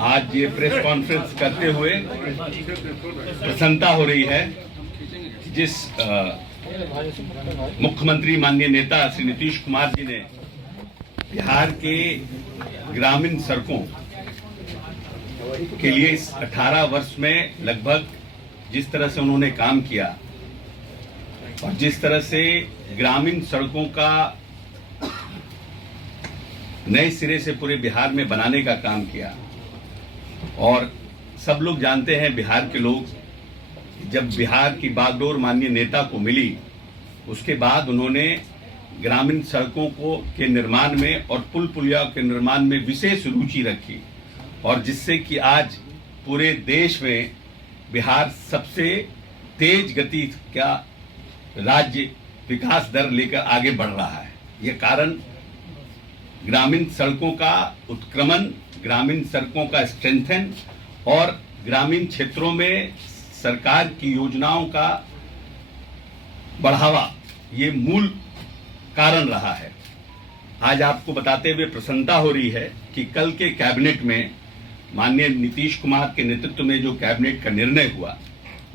आज ये press conference करते हुए प्रसन्नता हो रही है जिस मुख्यमंत्री माननीय नेता श्री नीतीश कुमार जी ने बिहार के ग्रामीण सड़कों के लिए इस 18 वर्ष में लगभग जिस तरह से उन्होंने काम किया और जिस तरह से ग्रामीण सड़कों का नए सिरे से पूरे बिहार में बनाने का काम किया। और सब लोग जानते हैं, बिहार के लोग, जब बिहार की बागडोर माननीय नेता को मिली उसके बाद उन्होंने ग्रामीण सड़कों को के निर्माण में और पुल पुलिया के निर्माण में विशेष रुचि रखी और जिससे कि आज पूरे देश में बिहार सबसे तेज गति का राज्य विकास दर लेकर आगे बढ़ रहा है। यह कारण ग्रामीण सड़कों का उत्क्रमण, ग्रामीण सड़कों का स्ट्रेंथन और ग्रामीण क्षेत्रों में सरकार की योजनाओं का बढ़ावा, ये मूल कारण रहा है। आज आपको बताते हुए प्रसन्नता हो रही है कि कल के कैबिनेट में माननीय नीतीश कुमार के नेतृत्व में जो कैबिनेट का निर्णय हुआ,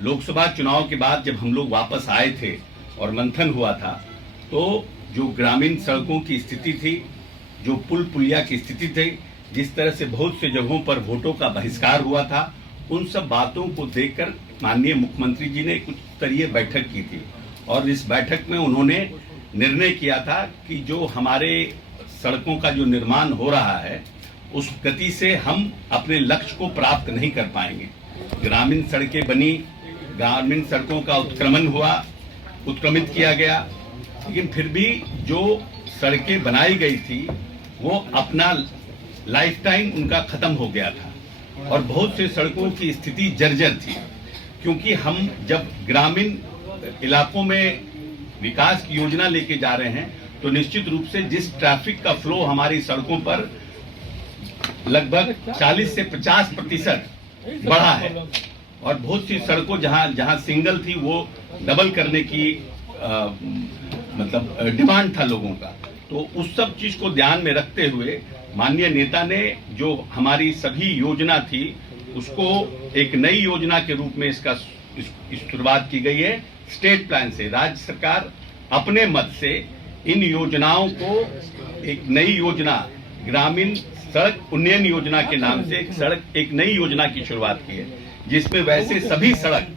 लोकसभा चुनाव के बाद जब हम लोग वापस आए थे और मंथन हुआ था, तो जो ग्रामीण सड़कों की स्थिति थी, जो पुल पुलिया की स्थिति थी, जिस तरह से बहुत से जगहों पर वोटों का बहिष्कार हुआ था, उन सब बातों को देखकर माननीय मुख्यमंत्री जी ने कुछ स्तरीय बैठक की थी और इस बैठक में उन्होंने निर्णय किया था कि जो हमारे सड़कों का जो निर्माण हो रहा है उस गति से हम अपने लक्ष्य को प्राप्त नहीं कर पाएंगे। ग्रामीण सड़कें बनी, ग्रामीण सड़कों का उत्क्रमित किया गया, लेकिन फिर भी जो सड़कें बनाई गई थी वो अपना लाइफ टाइम उनका खत्म हो गया था और बहुत से सड़कों की स्थिति जर्जर थी। क्योंकि हम जब ग्रामीण इलाकों में विकास की योजना लेके जा रहे हैं तो निश्चित रूप से जिस ट्रैफिक का फ्लो हमारी सड़कों पर लगभग 40 से 50% बढ़ा है और बहुत सी सड़कों जहां सिंगल थी वो डबल करने की डिमांड था लोगों का। तो उस सब चीज को ध्यान में रखते हुए माननीय नेता ने जो हमारी सभी योजना थी उसको एक नई योजना के रूप में इसका शुरुआत की गई है। स्टेट प्लान से राज्य सरकार अपने मत से इन योजनाओं को एक नई योजना, ग्रामीण सड़क उन्नयन योजना के नाम से एक नई योजना की शुरुआत की है, जिसमें वैसे सभी सड़क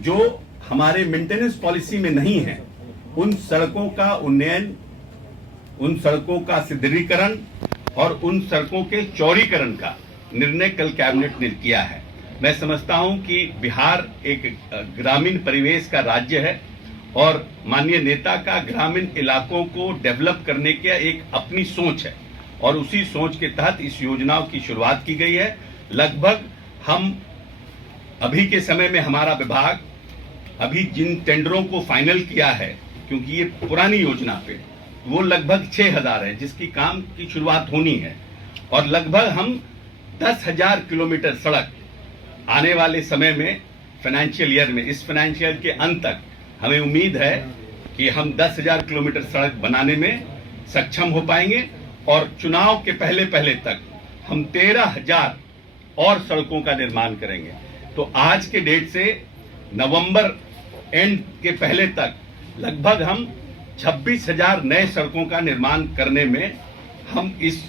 जो हमारे मेंटेनेंस पॉलिसी में नहीं है उन सड़कों का उन्नयन, उन सड़कों का सुदृढ़ीकरण और उन सड़कों के चौड़ीकरण का निर्णय कल कैबिनेट ने किया है। मैं समझता हूं कि बिहार एक ग्रामीण परिवेश का राज्य है और माननीय नेता का ग्रामीण इलाकों को डेवलप करने की एक अपनी सोच है और उसी सोच के तहत इस योजनाओं की शुरुआत की गई है। लगभग हम अभी के समय में हमारा विभाग अभी जिन टेंडरों को फाइनल किया है, क्योंकि ये पुरानी योजना पे, वो लगभग 6000 है जिसकी काम की शुरुआत होनी है और लगभग हम 10,000 किलोमीटर सड़क आने वाले समय में फाइनेंशियल ईयर में, इस फाइनेंशियल के अंत तक हमें उम्मीद है कि हम 10,000 किलोमीटर सड़क बनाने में सक्षम हो पाएंगे और चुनाव के पहले तक हम 13,000 और सड़कों का निर्माण करेंगे। तो आज के डेट से नवंबर एंड के पहले तक लगभग हम 26,000 नए सड़कों का निर्माण करने में हम इस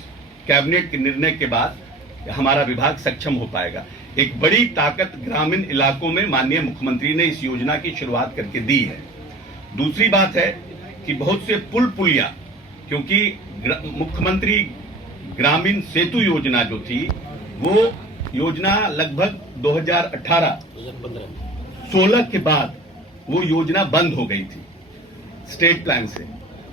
कैबिनेट के निर्णय के बाद हमारा विभाग सक्षम हो पाएगा। एक बड़ी ताकत ग्रामीण इलाकों में माननीय मुख्यमंत्री ने इस योजना की शुरुआत करके दी है। दूसरी बात है कि बहुत से पुल पुलिया, क्योंकि मुख्यमंत्री ग्रामीण सेतु योजना जो थी वो योजना लगभग 2018-16 के बाद वो योजना बंद हो गई थी स्टेट प्लान से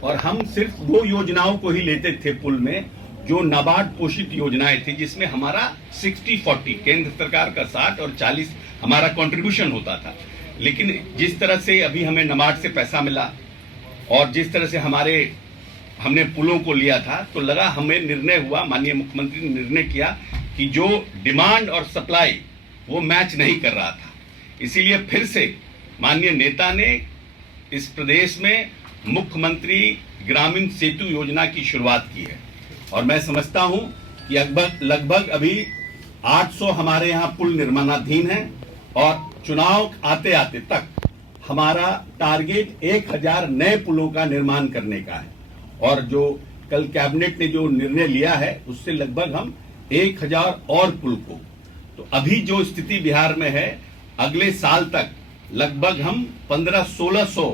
और हम सिर्फ वो योजनाओं को ही लेते थे पुल में जो नाबार्ड पोषित योजनाएं थी, जिसमें हमारा 60-40 केंद्र सरकार का 60 और 40 हमारा कंट्रीब्यूशन होता था। लेकिन जिस तरह से अभी हमें नाबार्ड से पैसा मिला और जिस तरह से हमने पुलों को लिया था, तो लगा हमें निर्णय हुआ, माननीय मुख्यमंत्री ने निर्णय किया कि जो डिमांड और सप्लाई वो मैच नहीं कर रहा था, इसीलिए फिर से माननीय नेता ने इस प्रदेश में मुख्यमंत्री ग्रामीण सेतु योजना की शुरुआत की है और मैं समझता हूं कि लगभग अभी 800 हमारे यहाँ पुल निर्माणाधीन है और चुनाव आते आते तक हमारा टारगेट 1000 नए पुलों का निर्माण करने का है। और जो कल कैबिनेट ने जो निर्णय लिया है उससे लगभग हम 1000 और पुल को, तो अभी जो स्थिति बिहार में है अगले साल तक लगभग हम 1500-1600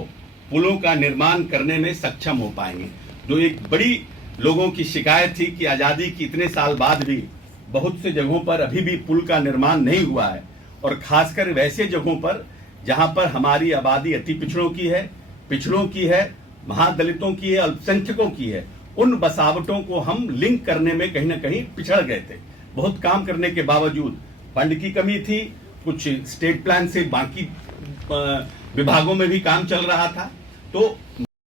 पुलों का निर्माण करने में सक्षम हो पाएंगे। जो एक बड़ी लोगों की शिकायत थी कि आजादी की इतने साल बाद भी बहुत से जगहों पर अभी भी पुल का निर्माण नहीं हुआ है, और खासकर वैसे जगहों पर जहां पर हमारी आबादी अति पिछड़ों की है, महादलितों की है, अल्पसंख्यकों की है, उन बसावटों को हम लिंक करने में कहीं ना कहीं पिछड़ गए थे। बहुत काम करने के बावजूद फंड की कमी थी, कुछ स्टेट प्लान से बाकी विभागों में भी काम चल रहा था, तो